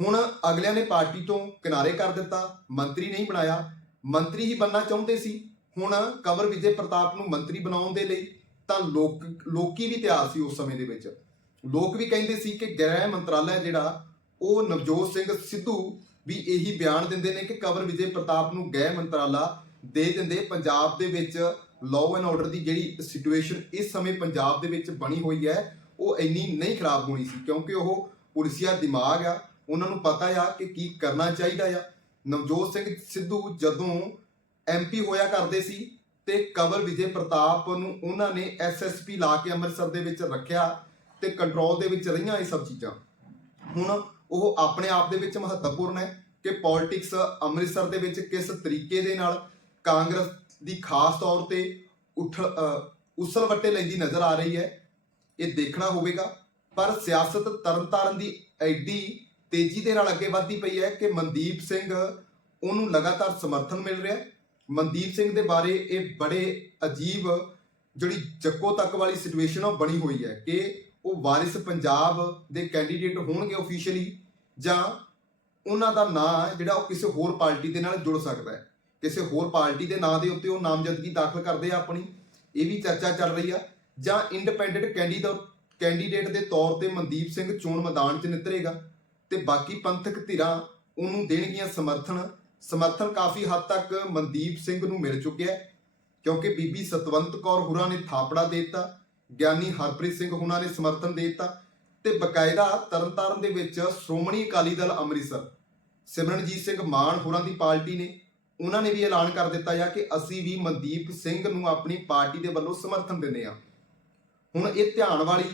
ਹੁਣ ਅਗਲਿਆਂ ਨੇ ਪਾਰਟੀ ਤੋਂ ਕਿਨਾਰੇ ਕਰ ਦਿੱਤਾ, ਮੰਤਰੀ ਨਹੀਂ ਬਣਾਇਆ। ਮੰਤਰੀ ਹੀ ਬੰਨਾ ਚਾਹੁੰਦੇ ਸੀ। ਹੁਣ ਕੰਵਰ ਵਿਜੇ ਪ੍ਰਤਾਪ ਨੂੰ ਮੰਤਰੀ ਬਣਾਉਣ ਦੇ ਲਈ ਤਾਂ ਲੋਕ, ਲੋਕੀ ਵੀ ਤਿਆਰ ਸੀ ਉਸ ਸਮੇਂ ਦੇ ਵਿੱਚ। ਲੋਕ ਵੀ ਕਹਿੰਦੇ ਸੀ ਕਿ ਗ੍ਰਹਿ ਮੰਤਰਾਲਾ ਜਿਹੜਾ, ਉਹ ਨਵਜੋਤ ਸਿੰਘ ਸਿੱਧੂ ਵੀ ਇਹੀ ਬਿਆਨ ਦਿੰਦੇ ਨੇ ਕਿ ਕੰਵਰ ਵਿਜੇ ਪ੍ਰਤਾਪ ਨੂੰ ਗ੍ਰਹਿ ਮੰਤਰਾਲਾ ਦੇ ਦਿੰਦੇ। ਪੰਜਾਬ ਦੇ ਵਿੱਚ ਲਾਅ ਐਂਡ ਆਰਡਰ ਦੀ ਜਿਹੜੀ ਸਿਚੁਏਸ਼ਨ ਇਸ ਸਮੇਂ ਪੰਜਾਬ ਦੇ ਵਿੱਚ ਬਣੀ ਹੋਈ ਹੈ, ਉਹ ਇੰਨੀ ਨਹੀਂ ਖਰਾਬ ਹੋਣੀ ਸੀ, ਕਿਉਂਕਿ ਉਹ ਪੁਲਿਸੀਆ ਦਿਮਾਗ ਆ, ਉਹਨਾਂ ਨੂੰ ਪਤਾ ਆ ਕਿ ਕੀ ਕਰਨਾ ਚਾਹੀਦਾ ਆ। ਨਵਜੋਤ ਸਿੰਘ ਸਿੱਧੂ ਜਦੋਂ ਐਮਪੀ ਹੋਇਆ ਕਰਦੇ ਸੀ ਤੇ ਕੰਵਰ ਵਿਜੇ ਪ੍ਰਤਾਪ ਨੂੰ ਉਹਨਾਂ ਨੇ ਐਸਐਸਪੀ ਲਾ ਕੇ ਅੰਮ੍ਰਿਤਸਰ ਦੇ ਵਿੱਚ ਰੱਖਿਆ ਤੇ ਕੰਟਰੋਲ ਦੇ ਵਿੱਚ ਰਹੀਆਂ ਇਹ ਸਭ ਚੀਜ਼ਾਂ। ਹੁਣ ਉਹ ਆਪਣੇ ਆਪ ਦੇ ਵਿੱਚ ਮਹੱਤਵਪੂਰਨ ਹੈ ਕਿ ਪੋਲਿਟਿਕਸ ਅੰਮ੍ਰਿਤਸਰ ਦੇ ਵਿੱਚ ਕਿਸ ਤਰੀਕੇ ਦੇ ਨਾਲ ਕਾਂਗਰਸ ਦੀ ਖਾਸ ਤੌਰ ਤੇ ਉੱਠ ਅ, ਉਸਲ ਵੱਟੇ ਲੈਂਦੀ ਨਜ਼ਰ ਆ ਰਹੀ ਹੈ। ਇਹ ਦੇਖਣਾ ਹੋਵੇਗਾ। ਪਰ ਸਿਆਸਤ ਤਰਨਤਾਰਨ ਦੀ ਐਡੀ ਤੇਜ਼ੀ ਦੇ ਨਾਲ ਅੱਗੇ ਵਧਦੀ ਪਈ ਹੈ ਕਿ ਮਨਦੀਪ ਸਿੰਘ ਉਹਨੂੰ ਲਗਾਤਾਰ ਸਮਰਥਨ ਮਿਲ ਰਿਹਾ ਹੈ। ਮਨਦੀਪ ਸਿੰਘ ਦੇ ਬਾਰੇ ਇਹ ਬੜੇ ਅਜੀਬ ਜਿਹੜੀ ਜੱਕੋ ਤੱਕ ਵਾਲੀ ਸਿਚੁਏਸ਼ਨ ਉਹ ਬਣੀ ਹੋਈ ਹੈ ਕਿ ਉਹ ਵਾਰਿਸ ਪੰਜਾਬ ਦੇ ਕੈਂਡੀਡੇਟ ਹੋਣਗੇ ਅਫੀਸ਼ੀਅਲੀ ਜਾਂ ਉਹਨਾਂ ਦਾ ਨਾਂ ਜਿਹੜਾ ਉਹ ਕਿਸੇ ਹੋਰ ਪਾਰਟੀ ਦੇ ਨਾਲ ਜੁੜ ਸਕਦਾ ਹੈ। ਕਿਸੇ ਹੋਰ ਪਾਰਟੀ ਦੇ ਨਾਂ ਦੇ ਉੱਤੇ ਉਹ ਨਾਮਜ਼ਦਗੀ ਦਾਖਲ ਕਰਦੇ ਆ ਆਪਣੀ, ਇਹ ਵੀ ਚਰਚਾ ਚੱਲ ਰਹੀ ਆ। ਜਾਂ ਇੰਡੀਪੈਂਡੈਂਟ ਕੈਂਡੀਡੇਟ ਕੈਂਡੀਡੇਟ ਦੇ ਤੌਰ ਤੇ ਮਨਦੀਪ ਸਿੰਘ ਚੋਣ ਮੈਦਾਨ 'ਚ ਨਿਤਰੇਗਾ ਤੇ ਬਾਕੀ ਪੰਥਕ ਧਿਰਾਂ ਉਹਨੂੰ ਦੇਣਗੀਆਂ ਸਮਰਥਨ। ਸਮਰਥਨ ਕਾਫੀ ਹੱਦ ਤੱਕ ਮਨਦੀਪ ਸਿੰਘ ਨੂੰ ਮਿਲ ਚੁੱਕਿਆ ਕਿਉਂਕਿ ਬੀਬੀ ਸਤਵੰਤ ਕੌਰ ਹੁਰਾਂ ਨੇ ਥਾਪੜਾ ਦੇ ਦਿੱਤਾ, ਗਿਆਨੀ ਹਰਪ੍ਰੀਤ ਸਿੰਘ ਹੁਣਾਂ ਨੇ ਸਮਰਥਨ ਦੇ ਦਿੱਤਾ ਤੇ ਬਕਾਇਦਾ ਤਰਨਤਾਰਨ ਦੇ ਵਿੱਚ ਸ਼੍ਰੋਮਣੀ ਅਕਾਲੀ ਦਲ ਅੰਮ੍ਰਿਤਸਰ। ਸਿਮਰਨਜੀਤ ਸਿੰਘ ਮਾਨ ਹੋਰਾਂ ਦੀ ਪਾਰਟੀ ਨੇ ਉਹਨਾਂ ਨੇ ਵੀ ਐਲਾਨ ਕਰ ਦਿੱਤਾ ਆ ਕਿ ਅਸੀਂ ਵੀ ਮਨਦੀਪ ਸਿੰਘ ਨੂੰ ਆਪਣੀ ਪਾਰਟੀ ਦੇ ਵੱਲੋਂ ਸਮਰਥਨ ਦਿੰਦੇ ਆ ਹੁਣ ਇਹ ਧਿਆਨ ਵਾਲੀ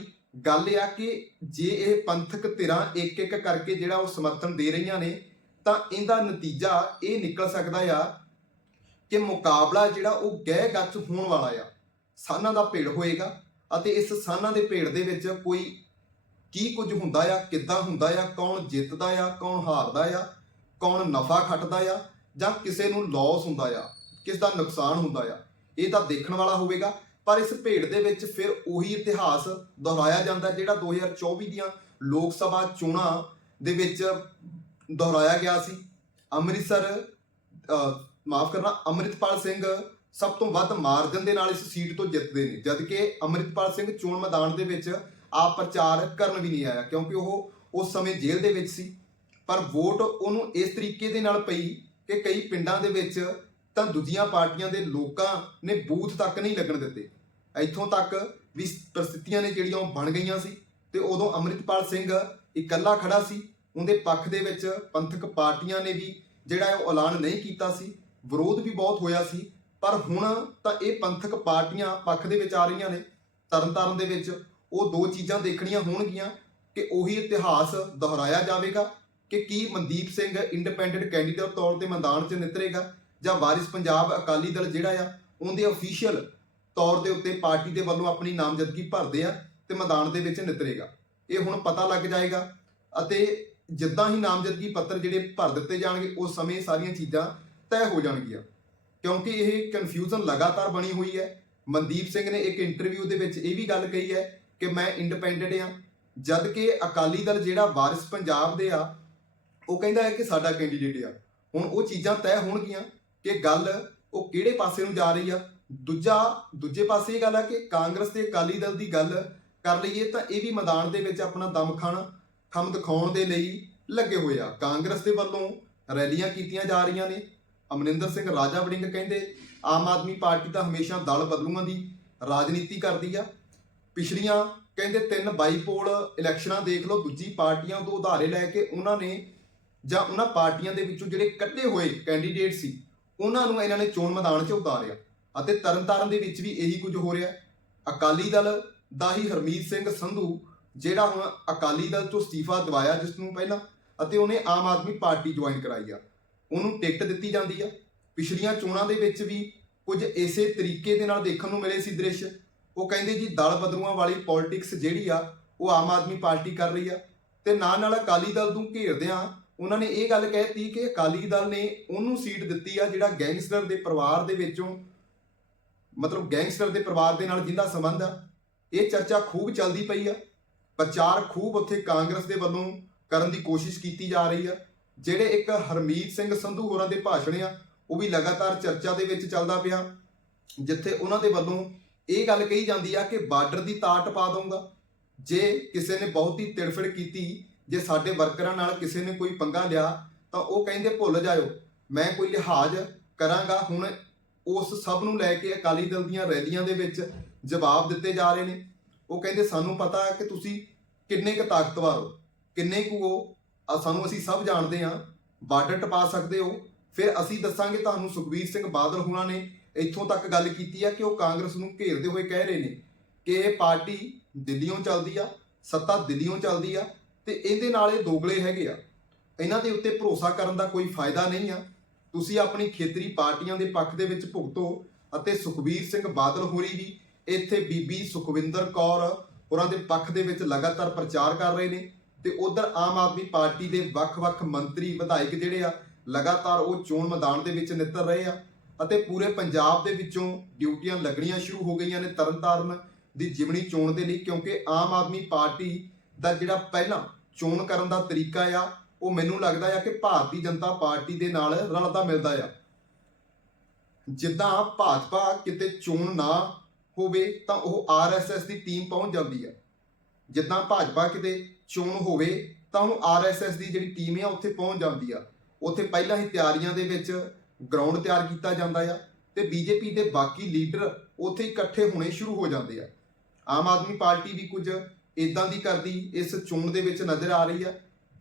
ਗੱਲ ਆ ਕਿ ਜੇ ਇਹ ਪੰਥਕ ਧਿਰਾਂ ਇੱਕ ਇੱਕ ਕਰਕੇ ਜਿਹੜਾ ਉਹ ਸਮਰਥਨ ਦੇ ਰਹੀਆਂ ਨੇ, ਤਾਂ ਇਹਦਾ ਨਤੀਜਾ ਇਹ ਨਿਕਲ ਸਕਦਾ ਆ ਕਿ ਮੁਕਾਬਲਾ ਜਿਹੜਾ ਉਹ ਗਹਿ ਗੱਚ ਹੋਣ ਵਾਲਾ ਆ। ਸਾਨਾਂ ਦਾ ਭੇੜ ਹੋਏਗਾ ਅਤੇ ਇਸ ਸਾਨਾਂ ਦੇ ਭੇੜ ਦੇ ਵਿੱਚ ਕੋਈ ਕੀ ਕੁਝ ਹੁੰਦਾ ਆ, ਕਿੱਦਾਂ ਹੁੰਦਾ ਆ, ਕੌਣ ਜਿੱਤਦਾ ਆ, ਕੌਣ ਹਾਰਦਾ ਆ, ਕੌਣ ਨਫਾ ਖੱਟਦਾ ਆ ਜਾਂ ਕਿਸੇ ਨੂੰ ਲਾਸ ਹੁੰਦਾ ਆ, ਕਿਸ ਦਾ ਨੁਕਸਾਨ ਹੁੰਦਾ ਆ, ਇਹ ਤਾਂ ਦੇਖਣ ਵਾਲਾ ਹੋਵੇਗਾ। ਪਰ ਇਸ ਭੇਡ ਦੇ ਵਿੱਚ ਫਿਰ ਉਹੀ ਇਤਿਹਾਸ ਦੁਹਰਾਇਆ ਜਾਂਦਾ, ਜਿਹੜਾ 2024 ਦੀਆਂ ਲੋਕ ਸਭਾ ਚੋਣਾਂ ਦੇ ਵਿੱਚ ਦੁਹਰਾਇਆ ਗਿਆ ਸੀ। ਅੰਮ੍ਰਿਤਸਰ ਮਾਫ ਕਰਨਾ, ਅੰਮ੍ਰਿਤਪਾਲ ਸਿੰਘ ਸਭ ਤੋਂ ਵੱਧ ਮਾਰਜਨ ਦੇ ਨਾਲ ਇਸ ਸੀਟ ਤੋਂ ਜਿੱਤਦੇ ਨੇ, ਜਦਕਿ ਅੰਮ੍ਰਿਤਪਾਲ ਸਿੰਘ ਚੋਣ ਮੈਦਾਨ ਦੇ ਵਿੱਚ ਆਪ ਪ੍ਰਚਾਰ ਕਰਨ ਵੀ ਨਹੀਂ ਆਇਆ, ਕਿਉਂਕਿ ਉਹ ਉਸ ਸਮੇਂ ਜੇਲ੍ਹ ਦੇ ਵਿੱਚ ਸੀ। ਪਰ ਵੋਟ ਉਹਨੂੰ ਇਸ ਤਰੀਕੇ ਦੇ ਨਾਲ ਪਈ ਕਿ ਕਈ ਪਿੰਡਾਂ ਦੇ ਵਿੱਚ ਤਾਂ ਦੂਜੀਆਂ ਪਾਰਟੀਆਂ ਦੇ ਲੋਕਾਂ ਨੇ ਬੂਥ ਤੱਕ ਨਹੀਂ ਲੱਗਣ ਦਿੱਤੇ। ਇੱਥੋਂ ਤੱਕ ਵੀ ਪ੍ਰਸਥਿਤੀਆਂ ਨੇ ਜਿਹੜੀਆਂ ਉਹ ਬਣ ਗਈਆਂ ਸੀ ਤੇ ਉਦੋਂ ਅੰਮ੍ਰਿਤਪਾਲ ਸਿੰਘ ਇਕੱਲਾ ਖੜਾ ਸੀ। ਉਹਦੇ ਪੱਖ ਦੇ ਵਿੱਚ ਪੰਥਕ ਪਾਰਟੀਆਂ ਨੇ ਵੀ ਜਿਹੜਾ ਉਹ ਐਲਾਨ ਨਹੀਂ ਕੀਤਾ ਸੀ। ਵਿਰੋਧ ਵੀ ਬਹੁਤ ਹੋਇਆ ਸੀ। ਪਰ ਹੁਣ ਤਾਂ ਇਹ ਪੰਥਕ ਪਾਰਟੀਆਂ ਪੱਖ ਦੇ ਵਿੱਚ ਆ ਰਹੀਆਂ ਨੇ। ਤਰਨਤਾਰਨ ਦੇ ਵਿੱਚ ਉਹ ਦੋ ਚੀਜ਼ਾਂ ਦੇਖਣੀਆਂ ਹੋਣਗੀਆਂ ਕਿ ਉਹੀ ਇਤਿਹਾਸ ਦੁਹਰਾਇਆ ਜਾਵੇਗਾ। ਕਿ ਕੀ ਮਨਦੀਪ ਸਿੰਘ ਇੰਡੀਪੈਂਡੈਂਟ ਕੈਂਡੀਡੇਟ ਤੌਰ ਤੇ ਮੈਦਾਨ 'ਚ ਨਿਤਰੇਗਾ ਜਾਂ ਵਾਰਿਸ ਪੰਜਾਬ ਅਕਾਲੀ ਦਲ ਜਿਹੜਾ ਆ, ਉਹਦੇ ਅਫੀਸ਼ੀਅਲ ਤੌਰ ਦੇ ਉੱਤੇ ਪਾਰਟੀ ਦੇ ਵੱਲੋਂ ਆਪਣੀ ਨਾਮਜ਼ਦਗੀ ਭਰਦੇ ਆ ਤੇ ਮੈਦਾਨ ਦੇ ਵਿੱਚ ਨਿਤਰੇਗਾ। ਇਹ ਹੁਣ ਪਤਾ ਲੱਗ ਜਾਏਗਾ ਅਤੇ ਜਿੱਦਾਂ ਹੀ ਨਾਮਜ਼ਦਗੀ ਪੱਤਰ ਜਿਹੜੇ ਭਰ ਦਿੱਤੇ ਜਾਣਗੇ, ਉਸ ਸਮੇਂ ਸਾਰੀਆਂ ਚੀਜ਼ਾਂ ਤੈਅ ਹੋ ਜਾਣਗੀਆਂ। ਕਿਉਂਕਿ ਇਹ ਕਨਫਿਊਜ਼ਨ ਲਗਾਤਾਰ ਬਣੀ ਹੋਈ ਹੈ। ਮਨਦੀਪ ਸਿੰਘ ਨੇ ਇੱਕ ਇੰਟਰਵਿਊ ਦੇ ਵਿੱਚ ਇਹ ਵੀ ਗੱਲ ਕਹੀ ਹੈ ਕਿ ਮੈਂ ਇੰਡੀਪੈਂਡੈਂਟ ਹਾਂ ਜਦ ਕਿ ਅਕਾਲੀ ਦਲ ਜਿਹੜਾ ਵਾਰਿਸ ਪੰਜਾਬ ਦੇ ਆ ਉਹ ਕਹਿੰਦਾ ਹੈ ਕਿ ਸਾਡਾ ਕੈਂਡੀਡੇਟ ਆ। ਹੁਣ ਉਹ ਚੀਜ਼ਾਂ ਤੈਅ ਹੋਣਗੀਆਂ ਕਿ ਗੱਲ ਉਹ ਕਿਹੜੇ ਪਾਸੇ ਨੂੰ ਜਾ ਰਹੀ ਆ। ਦੂਜਾ, ਦੂਜੇ ਪਾਸੇ ਇਹ ਗੱਲ ਆ ਕਿ ਕਾਂਗਰਸ ਤੇ ਅਕਾਲੀ ਦਲ ਦੀ ਗੱਲ ਕਰ ਲਈਏ ਤਾਂ ਇਹ ਵੀ ਮੈਦਾਨ ਦੇ ਵਿੱਚ ਆਪਣਾ ਦਮ ਖਾਣ, ਖਮ ਦਿਖਾਉਣ ਦੇ ਲਈ ਲੱਗੇ ਹੋਏ ਆ। ਕਾਂਗਰਸ ਦੇ ਵੱਲੋਂ ਰੈਲੀਆਂ ਕੀਤੀਆਂ ਜਾ ਰਹੀਆਂ ਨੇ। ਅਮਰਿੰਦਰ ਸਿੰਘ ਰਾਜਾ ਵੜਿੰਗ ਕਹਿੰਦੇ, ਆਮ ਆਦਮੀ ਪਾਰਟੀ ਤਾਂ ਹਮੇਸ਼ਾ ਦਲ ਬਦਲੂਆਂ ਦੀ ਰਾਜਨੀਤੀ ਕਰਦੀ ਆ। ਪਿਛਲੀਆਂ ਕਹਿੰਦੇ ਤਿੰਨ ਬਾਈਪੋਲ ਇਲੈਕਸ਼ਨਾਂ ਦੇਖ ਲਓ, ਦੂਜੀ ਪਾਰਟੀਆਂ ਤੋਂ ਉਧਾਰੇ ਲੈ ਕੇ ਉਹਨਾਂ ਨੇ ਜਾਂ ਉਹਨਾਂ ਪਾਰਟੀਆਂ ਦੇ ਵਿੱਚੋਂ ਜਿਹੜੇ ਕੱਢੇ ਹੋਏ ਕੈਂਡੀਡੇਟ ਸੀ, ਉਹਨਾਂ ਨੂੰ ਇਹਨਾਂ ਨੇ ਚੋਣ ਮੈਦਾਨ 'ਚ ਉਤਾਰਿਆ ਅਤੇ ਤਰਨਤਾਰਨ ਦੇ ਵਿੱਚ ਵੀ ਇਹੀ ਕੁਝ ਹੋ ਰਿਹਾ। ਅਕਾਲੀ ਦਲ ਦਾ ਹੀ ਹਰਮੀਤ ਸਿੰਘ ਸੰਧੂ, ਜਿਹੜਾ ਹੁਣ ਅਕਾਲੀ ਦਲ ਤੋਂ ਅਸਤੀਫਾ ਦਿਵਾਇਆ ਜਿਸ ਨੂੰ ਪਹਿਲਾਂ, ਅਤੇ ਉਹਨੇ ਆਮ ਆਦਮੀ ਪਾਰਟੀ ਜੁਆਇਨ ਕਰਾਈ ਆ। ਉਹਨੂੰ ਟਿਕਟ ਦਿੱਤੀ ਜਾਂਦੀ ਆ। ਪਿਛਲੀਆਂ ਚੋਣਾਂ ਦੇ ਵਿੱਚ ਵੀ ਕੁਝ ਇਸੇ ਤਰੀਕੇ ਦੇ ਨਾਲ ਦੇਖਣ ਨੂੰ ਮਿਲੇ ਸੀ ਦ੍ਰਿਸ਼। ਉਹ ਕਹਿੰਦੇ ਜੀ, ਦਲ ਬਦਲੂਆਂ ਵਾਲੀ ਪੋਲਿਟਿਕਸ ਜਿਹੜੀ ਆ, ਉਹ ਆਮ ਆਦਮੀ ਪਾਰਟੀ ਕਰ ਰਹੀ ਆ। ਤੇ ਨਾਲ ਨਾਲ ਅਕਾਲੀ ਦਲ ਨੂੰ ਘੇਰਦਿਆਂ ਉਹਨਾਂ ਨੇ ਇਹ ਗੱਲ ਕਹਿਤੀ ਕਿ ਅਕਾਲੀ ਦਲ ਨੇ ਉਹਨੂੰ ਸੀਟ ਦਿੱਤੀ ਆ ਜਿਹੜਾ ਗੈਂਗਸਟਰ ਦੇ ਪਰਿਵਾਰ ਦੇ ਵਿੱਚੋਂ, ਮਤਲਬ ਗੈਂਗਸਟਰ ਦੇ ਪਰਿਵਾਰ ਦੇ ਨਾਲ ਜਿੰਦਾ ਸੰਬੰਧ ਆ, ਇਹ ਚਰਚਾ ਖੂਬ ਚੱਲਦੀ ਪਈ ਆ। ਪ੍ਰਚਾਰ ਖੂਬ ਉੱਥੇ ਕਾਂਗਰਸ ਦੇ ਵੱਲੋਂ ਕਰਨ ਦੀ ਕੋਸ਼ਿਸ਼ ਕੀਤੀ ਜਾ ਰਹੀ ਆ। ਜਿਹੜੇ ਇੱਕ ਹਰਮੀਤ ਸਿੰਘ ਸੰਧੂ ਹੋਰਾਂ ਦੇ ਭਾਸ਼ਣ ਆ, ਉਹ ਵੀ ਲਗਾਤਾਰ ਚਰਚਾ ਦੇ ਵਿੱਚ ਚੱਲਦਾ ਪਿਆ। ਜਿੱਥੇ ਉਹਨਾਂ ਦੇ ਵੱਲੋਂ ਇਹ ਗੱਲ ਕਹੀ ਜਾਂਦੀ ਆ ਕਿ ਬਾਰਡਰ ਦੀ ਤਾਰ ਪਾ ਦਊਂਗਾ। ਜੇ ਕਿਸੇ ਨੇ ਬਹੁਤੀ ਹੀ ਤਿੜਫੜ ਕੀਤੀ ਜੇ ਸਾਡੇ ਵਰਕਰਾਂ ਨਾਲ ਕਿਸੇ ਨੇ ਕੋਈ ਪੰਗਾ ਲਿਆ, ਤਾਂ ਉਹ ਕਹਿੰਦੇ ਭੁੱਲ ਜਾਇਓ। ਮੈਂ ਕੋਈ ਲਿਹਾਜ਼ ਕਰਾਂਗਾ। ਹੁਣ ਉਸ ਸਭ ਨੂੰ ਲੈ ਕੇ ਅਕਾਲੀ ਦਲ ਦੀਆਂ ਰੈਲੀਆਂ ਦੇ ਵਿੱਚ ਜਵਾਬ ਦਿੱਤੇ ਜਾ ਰਹੇ ਨੇ। ਉਹ ਕਹਿੰਦੇ, ਸਾਨੂੰ ਪਤਾ ਹੈ ਕਿ ਤੁਸੀਂ ਕਿੰਨੇ ਕੁ ਤਾਕਤਵਰ ਹੋ, ਕਿੰਨੇ ਕੁ ਹੋ। ਸਾਨੂੰ ਅਸੀਂ ਸਭ ਜਾਣਦੇ ਹਾਂ। ਬਾਰਡਰ ਟਪਾ ਸਕਦੇ ਹੋ। ਫਿਰ ਅਸੀਂ ਦੱਸਾਂਗੇ ਤੁਹਾਨੂੰ ਸੁਖਬੀਰ ਸਿੰਘ ਬਾਦਲ ਹੁਣਾਂ ਨੇ ਇੱਥੋਂ ਤੱਕ ਗੱਲ ਕੀਤੀ ਹੈ ਕਿ ਉਹ ਕਾਂਗਰਸ ਨੂੰ ਘੇਰਦੇ ਹੋਏ ਕਹਿ ਰਹੇ ਨੇ ਕਿ ਇਹ ਪਾਰਟੀ ਦਿੱਲੀੋਂ ਚੱਲਦੀ ਆ, ਸੱਤਾ ਦਿੱਲੀੋਂ ਚੱਲਦੀ ਆ। ਤੇ ਇਹਦੇ ਨਾਲ ਇਹ ਦੋਗਲੇ ਹੈਗੇ ਆ। ਇਹਨਾਂ ਦੇ ਉੱਤੇ ਭਰੋਸਾ ਕਰਨ ਦਾ ਕੋਈ ਫਾਇਦਾ ਨਹੀਂ ਆ। ਤੁਸੀਂ ਆਪਣੀ ਖੇਤਰੀ ਪਾਰਟੀਆਂ ਦੇ ਪੱਖ ਦੇ ਵਿੱਚ ਭੁਗਤੋ ਅਤੇ ਸੁਖਬੀਰ ਸਿੰਘ ਬਾਦਲ ਹੋਰੀ ਵੀ ਇੱਥੇ ਬੀਬੀ ਸੁਖਵਿੰਦਰ ਕੌਰ ਹੋਰਾਂ ਦੇ ਪੱਖ ਦੇ ਵਿੱਚ ਲਗਾਤਾਰ ਪ੍ਰਚਾਰ ਕਰ ਰਹੇ ਨੇ ਤੇ ਉਧਰ ਆਮ ਆਦਮੀ ਪਾਰਟੀ ਦੇ ਵੱਖ-ਵੱਖ ਮੰਤਰੀ ਵਿਧਾਇਕ ਜਿਹੜੇ ਆ, ਲਗਾਤਾਰ ਉਹ ਚੋਣ ਮੈਦਾਨ ਦੇ ਵਿੱਚ ਨਿੱਤਰ ਰਹੇ ਆ ਅਤੇ ਪੂਰੇ ਪੰਜਾਬ ਦੇ ਵਿੱਚੋਂ ਡਿਊਟੀਆਂ ਲੱਗਣੀਆਂ ਸ਼ੁਰੂ ਹੋ ਗਈਆਂ ਨੇ ਤਰਨਤਾਰਨ ਦੀ ਜਿਮਣੀ ਚੋਣ ਦੇ ਲਈ ਕਿਉਂਕਿ ਆਮ ਆਦਮੀ ਪਾਰਟੀ ਦਾ ਜਿਹੜਾ ਪਹਿਲਾਂ ਚੋਣ ਕਰਨ ਦਾ ਤਰੀਕਾ ਆ, ਉਹ ਮੈਨੂੰ ਲੱਗਦਾ ਆ ਕਿ ਭਾਰਤੀ ਜਨਤਾ ਪਾਰਟੀ ਦੇ ਨਾਲ ਰਲਦਾ ਮਿਲਦਾ ਆ। ਜਿੱਦਾਂ ਭਾਜਪਾ ਕਿਤੇ ਚੋਣ ਨਾ ਹੋਵੇ ਤਾਂ ਉਹ ਆਰਐਸਐਸ ਦੀ ਟੀਮ ਪਹੁੰਚ ਜਾਂਦੀ ਆ। ਜਿੱਦਾਂ ਭਾਜਪਾ ਕਿਤੇ ਚੋਣ ਹੋਵੇ ਤਾਂ ਉਹ ਆਰਐਸਐਸ ਦੀ ਜਿਹੜੀ ਟੀਮ ਆ, ਉੱਥੇ ਪਹੁੰਚ ਜਾਂਦੀ ਆ। ਉੱਥੇ ਪਹਿਲਾਂ ਹੀ ਤਿਆਰੀਆਂ ਦੇ ਵਿੱਚ ਗਰਾਊਂਡ ਤਿਆਰ ਕੀਤਾ ਜਾਂਦਾ ਆ ਤੇ ਬੀਜੇਪੀ ਦੇ ਬਾਕੀ ਲੀਡਰ ਉੱਥੇ ਇਕੱਠੇ ਹੋਣੇ ਸ਼ੁਰੂ ਹੋ ਜਾਂਦੇ ਆ। ਆਮ ਆਦਮੀ ਪਾਰਟੀ ਵੀ ਕੁਝ ਇਦਾਂ ਦੀ ਕਰਦੀ, ਇਸ ਚੋਣ ਦੇ ਵਿੱਚ ਨਜ਼ਰ ਆ ਰਹੀ ਆ,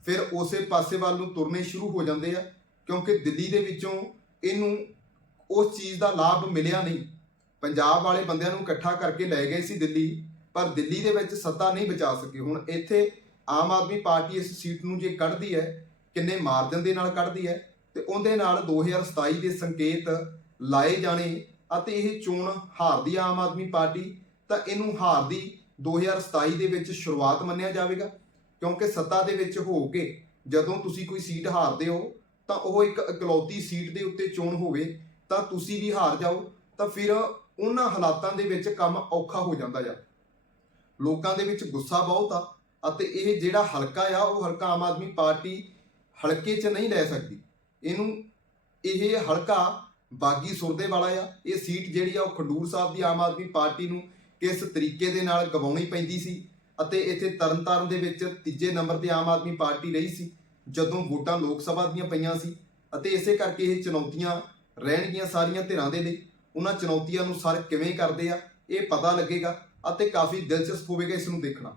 ਫਿਰ ਉਸੇ ਪਾਸੇ ਵੱਲ ਨੂੰ ਤੁਰਨੇ ਸ਼ੁਰੂ ਹੋ ਜਾਂਦੇ ਆ, ਕਿਉਂਕਿ ਦਿੱਲੀ ਦੇ ਵਿੱਚੋਂ ਇਹਨੂੰ ਉਸ ਚੀਜ਼ ਦਾ ਲਾਭ ਮਿਲਿਆ ਨਹੀਂ। ਪੰਜਾਬ ਵਾਲੇ ਬੰਦਿਆਂ ਨੂੰ ਇਕੱਠਾ ਕਰਕੇ ਲੈ ਗਏ ਸੀ ਦਿੱਲੀ, ਪਰ ਦਿੱਲੀ ਦੇ ਵਿੱਚ ਸੱਤਾ ਨਹੀਂ ਬਚਾ ਸਕੇ। ਹੁਣ ਇੱਥੇ ਆਮ ਆਦਮੀ ਪਾਰਟੀ ਇਸ ਸੀਟ ਨੂੰ ਜੇ ਕੱਢਦੀ ਹੈ, ਕਿੰਨੇ ਮਾਰਜਨ ਦੇ ਨਾਲ ਕੱਢਦੀ ਹੈ, ਤੇ ਉਹਦੇ ਨਾਲ 2027 ਦੇ ਸੰਕੇਤ ਲਾਏ ਜਾਣੇ, ਅਤੇ ਇਹ ਚੋਣ ਹਾਰਦੀ ਆਮ ਆਦਮੀ ਪਾਰਟੀ, ਤਾਂ ਇਹਨੂੰ ਹਾਰਦੀ 2027 ਦੇ ਵਿੱਚ ਸ਼ੁਰੂਆਤ ਮੰਨਿਆ ਜਾਵੇਗਾ, ਕਿਉਂਕਿ ਸੱਤਾ ਦੇ ਵਿੱਚ ਹੋ ਕੇ ਜਦੋਂ ਤੁਸੀਂ ਕੋਈ ਸੀਟ ਹਾਰਦੇ ਹੋ, ਤਾਂ ਉਹ ਇੱਕ ਇਕਲੌਤੀ ਸੀਟ ਦੇ ਉੱਤੇ ਚੋਣ ਹੋਵੇ, ਤਾਂ ਤੁਸੀਂ ਵੀ ਹਾਰ ਜਾਓ, ਤਾਂ ਫਿਰ ਉਹਨਾਂ ਹਾਲਾਤਾਂ ਦੇ ਵਿੱਚ ਕੰਮ ਔਖਾ ਹੋ ਜਾਂਦਾ ਜਾ। ਲੋਕਾਂ ਦੇ ਵਿੱਚ ਗੁੱਸਾ ਬਹੁਤ ਆ, ਅਤੇ ਇਹ ਜਿਹੜਾ ਹਲਕਾ ਆ, ਉਹ ਹਲਕਾ ਆਮ ਆਦਮੀ ਪਾਰਟੀ ਹਲਕੇ 'ਚ ਨਹੀਂ ਲੈ ਸਕਦੀ। ਇਹਨੂੰ, ਇਹ ਹਲਕਾ ਬਾਗੀ ਸੁਰਦੇ ਵਾਲਾ ਆ, ਇਹ ਸੀਟ ਜਿਹੜੀ ਆ, ਉਹ ਖੰਡੂਰ ਸਾਹਿਬ ਦੀ ਆਮ ਆਦਮੀ ਪਾਰਟੀ ਨੂੰ ਕਿਸ ਤਰੀਕੇ ਦੇ ਨਾਲ ਗਵਾਉਣੀ ਪੈਂਦੀ ਸੀ ਅਤੇ ਇੱਥੇ ਤਰਨਤਾਰਨ ਦੇ ਵਿੱਚ ਤੀਜੇ ਨੰਬਰ ਤੇ ਆਮ ਆਦਮੀ ਪਾਰਟੀ ਰਹੀ ਸੀ, ਜਦੋਂ ਵੋਟਾਂ ਲੋਕ ਸਭਾ ਦੀਆਂ ਪਈਆਂ ਸੀ ਅਤੇ ਇਸੇ ਕਰਕੇ ਇਹ ਚੁਣੌਤੀਆਂ ਰਹਿਣਗੀਆਂ ਸਾਰੀਆਂ ਧਿਰਾਂ ਦੇ ਲਈ। ਉਹਨਾਂ ਚੁਣੌਤੀਆਂ ਨੂੰ ਸਰ ਕਿਵੇਂ ਕਰਦੇ ਆ, ਇਹ ਪਤਾ ਲੱਗੇਗਾ ਅਤੇ ਕਾਫੀ ਦਿਲਚਸਪ ਹੋਵੇਗਾ ਇਸ ਨੂੰ ਦੇਖਣਾ।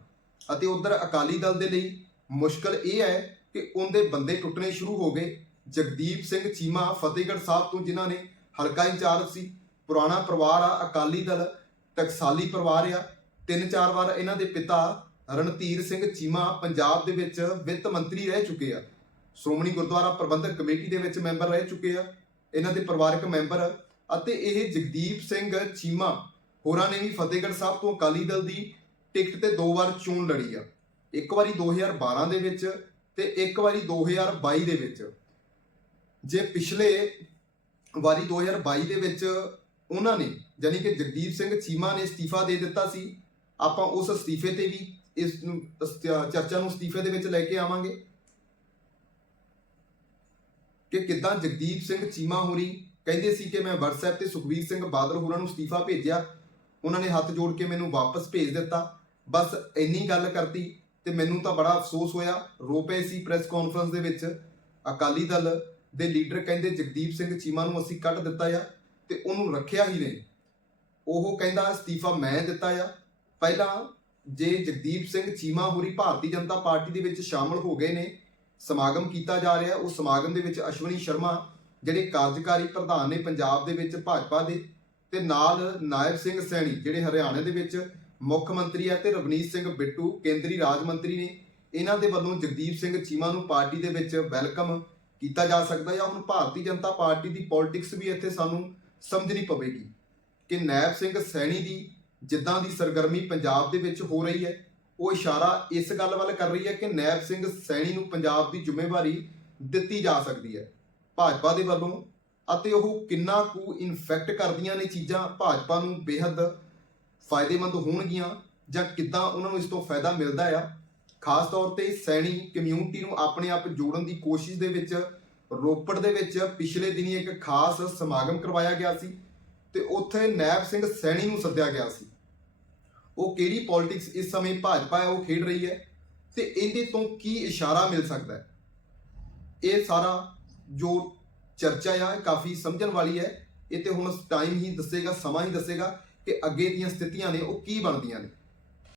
ਅਤੇ ਉਧਰ ਅਕਾਲੀ ਦਲ ਦੇ ਲਈ ਮੁਸ਼ਕਲ ਇਹ ਹੈ ਕਿ ਉਹਦੇ ਬੰਦੇ ਟੁੱਟਣੇ ਸ਼ੁਰੂ ਹੋ ਗਏ। ਜਗਦੀਪ ਸਿੰਘ ਚੀਮਾ ਫਤਿਹਗੜ੍ਹ ਸਾਹਿਬ ਤੋਂ ਜਿਨ੍ਹਾਂ ਨੇ ਹਲਕਾ ਇੰਚਾਰਜ ਸੀ, ਪੁਰਾਣਾ ਪਰਿਵਾਰ ਆ ਅਕਾਲੀ ਦਲ ਟਕਸਾਲੀ ਪਰਿਵਾਰ ਆ। ਤਿੰਨ ਚਾਰ ਵਾਰ ਇਹਨਾਂ ਦੇ ਪਿਤਾ ਰਣਧੀਰ ਸਿੰਘ ਚੀਮਾ ਪੰਜਾਬ ਦੇ ਵਿੱਚ ਵਿੱਤ ਮੰਤਰੀ ਰਹਿ ਚੁੱਕੇ ਆ। ਸ਼੍ਰੋਮਣੀ ਗੁਰਦੁਆਰਾ ਪ੍ਰਬੰਧਕ ਕਮੇਟੀ ਦੇ ਵਿੱਚ ਮੈਂਬਰ ਰਹਿ ਚੁੱਕੇ ਆ। ਇਹਨਾਂ ਦੇ ਪਰਿਵਾਰਕ ਮੈਂਬਰ ਅਤੇ ਇਹ ਜਗਦੀਪ ਸਿੰਘ ਚੀਮਾ ਹੋਰਾਂ ਨੇ ਵੀ ਫਤਿਹਗੜ੍ਹ ਸਾਹਿਬ ਤੋਂ ਅਕਾਲੀ ਦਲ ਦੀ ਟਿਕਟ ਤੇ ਦੋ ਵਾਰ ਚੋਣ ਲੜੀ ਆ। ਇੱਕ ਵਾਰੀ 2012 ਦੇ ਵਿੱਚ ਤੇ ਇੱਕ ਵਾਰੀ 2022 ਦੇ ਵਿੱਚ। ਜੇ ਪਿਛਲੇ ਵਾਰੀ 2022 ਦੇ ਵਿੱਚ ਉਹਨਾਂ ਨੇ ਯਾਨੀ ਕਿ ਜਗਦੀਪ ਸਿੰਘ ਚੀਮਾ ਨੇ ਅਸਤੀਫਾ ਦੇ ਦਿੱਤਾ ਸੀ। ਆਪਾਂ ਉਸ ਅਸਤੀਫੇ ਤੇ ਵੀ ਇਸ ਨੂੰ ਚਰਚਾ ਨੂੰ ਅਸਤੀਫੇ ਦੇ ਵਿੱਚ ਲੈ ਕੇ ਆਵਾਂਗੇ। ਕਿ ਕਿੱਦਾਂ ਜਗਦੀਪ ਸਿੰਘ ਚੀਮਾ ਹੋਰੀ ਕਹਿੰਦੇ ਸੀ ਕਿ ਮੈਂ WhatsApp ਤੇ ਸੁਖਬੀਰ ਸਿੰਘ ਬਾਦਲ ਹੋਰਾਂ ਨੂੰ ਅਸਤੀਫਾ ਭੇਜਿਆ। ਉਹਨਾਂ ਨੇ ਹੱਥ ਜੋੜ ਕੇ ਮੈਨੂੰ ਵਾਪਸ ਭੇਜ ਦਿੱਤਾ। ਬਸ ਇੰਨੀ ਗੱਲ ਕਰਤੀ ਤੇ ਮੈਨੂੰ ਤਾਂ ਬੜਾ ਅਫਸੋਸ ਹੋਇਆ। ਰੋ ਪਏ ਸੀ ਪ੍ਰੈਸ ਕਾਨਫਰੰਸ ਦੇ ਵਿੱਚ। ਅਕਾਲੀ ਦਲ ਦੇ ਲੀਡਰ ਕਹਿੰਦੇ ਜਗਦੀਪ ਸਿੰਘ ਚੀਮਾ ਨੂੰ ਅਸੀਂ ਕੱਢ ਦਿੱਤਾ ਆ ਤੇ ਉਹਨੂੰ ਰੱਖਿਆ ਹੀ ਨਹੀਂ। ਉਹ ਕਹਿੰਦਾ ਅਸਤੀਫਾ ਮੈਂ ਦਿੱਤਾ ਆ। ਪਹਿਲਾਂ ਜੇ ਜਗਦੀਪ ਸਿੰਘ ਚੀਮਾ ਹੋਰੀ ਭਾਰਤੀ ਜਨਤਾ ਪਾਰਟੀ ਦੇ ਵਿੱਚ ਸ਼ਾਮਲ ਹੋ ਗਏ ਨੇ, ਸਮਾਗਮ ਕੀਤਾ ਜਾ ਰਿਹਾ, ਉਸ ਸਮਾਗਮ ਦੇ ਵਿੱਚ ਅਸ਼ਵਨੀ ਸ਼ਰਮਾ ਜਿਹੜੇ ਕਾਰਜਕਾਰੀ ਪ੍ਰਧਾਨ ਨੇ ਪੰਜਾਬ ਦੇ ਵਿੱਚ ਭਾਜਪਾ ਦੇ ਤੇ ਨਾਲ ਨਾਇਬ ਸਿੰਘ ਸੈਣੀ ਜਿਹੜੇ ਹਰਿਆਣਾ ਦੇ ਵਿੱਚ ਮੁੱਖ ਮੰਤਰੀ ਆ ਤੇ ਰਵਨੀਤ ਸਿੰਘ ਬਿੱਟੂ ਕੇਂਦਰੀ ਰਾਜ ਮੰਤਰੀ ਨੇ, ਇਹਨਾਂ ਦੇ ਵੱਲੋਂ ਜਗਦੀਪ ਸਿੰਘ ਚੀਮਾ ਨੂੰ ਪਾਰਟੀ ਦੇ ਵਿੱਚ ਵੈਲਕਮ ਕੀਤਾ ਜਾ ਸਕਦਾ ਹੈ ਹੁਣ ਭਾਰਤੀ ਜਨਤਾ ਪਾਰਟੀ ਦੀ ਪੋਲਿਟਿਕਸ ਵੀ ਇੱਥੇ ਸਾਨੂੰ ਸਮਝਣੀ ਪਵੇਗੀ। ਕਿ ਨੈਬ ਸਿੰਘ ਸੈਣੀ ਦੀ ਜਿੱਦਾਂ ਦੀ ਸਰਗਰਮੀ ਪੰਜਾਬ ਦੇ ਵਿੱਚ ਹੋ ਰਹੀ ਹੈ, ਉਹ ਇਸ਼ਾਰਾ ਇਸ ਗੱਲ ਵੱਲ ਕਰ ਰਹੀ ਹੈ ਕਿ ਨੈਬ ਸਿੰਘ ਸੈਣੀ ਨੂੰ ਪੰਜਾਬ ਦੀ ਜ਼ਿੰਮੇਵਾਰੀ ਦਿੱਤੀ ਜਾ ਸਕਦੀ ਹੈ। ਭਾਜਪਾ ਦੇ ਵੱਲੋਂ ਅਤੇ ਉਹ ਕਿੰਨਾ ਕੁ ਇਨਫੈਕਟ ਕਰਦੀਆਂ ਨੇ ਚੀਜ਼ਾਂ ਭਾਜਪਾ ਨੂੰ ਬੇਹੱਦ ਫਾਇਦੇਮੰਦ ਹੋਣਗੀਆਂ ਜਾਂ ਕਿੱਦਾਂ ਉਹਨਾਂ ਨੂੰ ਇਸ ਤੋਂ ਫਾਇਦਾ ਮਿਲਦਾ ਆ। ਖਾਸ ਤੌਰ ਤੇ ਸੈਣੀ ਕਮਿਊਨਿਟੀ ਨੂੰ ਆਪਣੇ ਆਪ ਜੋੜਨ ਦੀ ਕੋਸ਼ਿਸ਼ ਦੇ ਵਿੱਚ ਰੋਪੜ ਦੇ ਵਿੱਚ ਪਿਛਲੇ ਦਿਨੀ ਇੱਕ ਖਾਸ ਸਮਾਗਮ ਕਰਵਾਇਆ ਗਿਆ ਸੀ। ਤੇ ਉੱਥੇ ਨੈਬ ਸਿੰਘ ਸੈਣੀ ਨੂੰ ਸੱਦਿਆ ਗਿਆ ਸੀ। ਉਹ ਕਿਹੜੀ ਪੋਲਿਟਿਕਸ ਇਸ ਸਮੇਂ ਭਾਜਪਾ ਹੈ, ਉਹ ਖੇਡ ਰਹੀ ਹੈ ਤੇ ਇਹਦੇ ਤੋਂ ਕੀ ਇਸ਼ਾਰਾ ਮਿਲ ਸਕਦਾ ਹੈ? ਇਹ ਸਾਰਾ ਜੋ ਚਰਚਾ ਆ ਕਾਫੀ ਸਮਝਣ ਵਾਲੀ ਹੈ। ਇਹ ਤੇ ਹੁਣ ਟਾਈਮ ਹੀ ਦੱਸੇਗਾ, ਸਮਾਂ ਹੀ ਦੱਸੇਗਾ ਕਿ ਅੱਗੇ ਦੀਆਂ ਸਥਿਤੀਆਂ ਨੇ ਉਹ ਕੀ ਬਣਦੀਆਂ ਨੇ।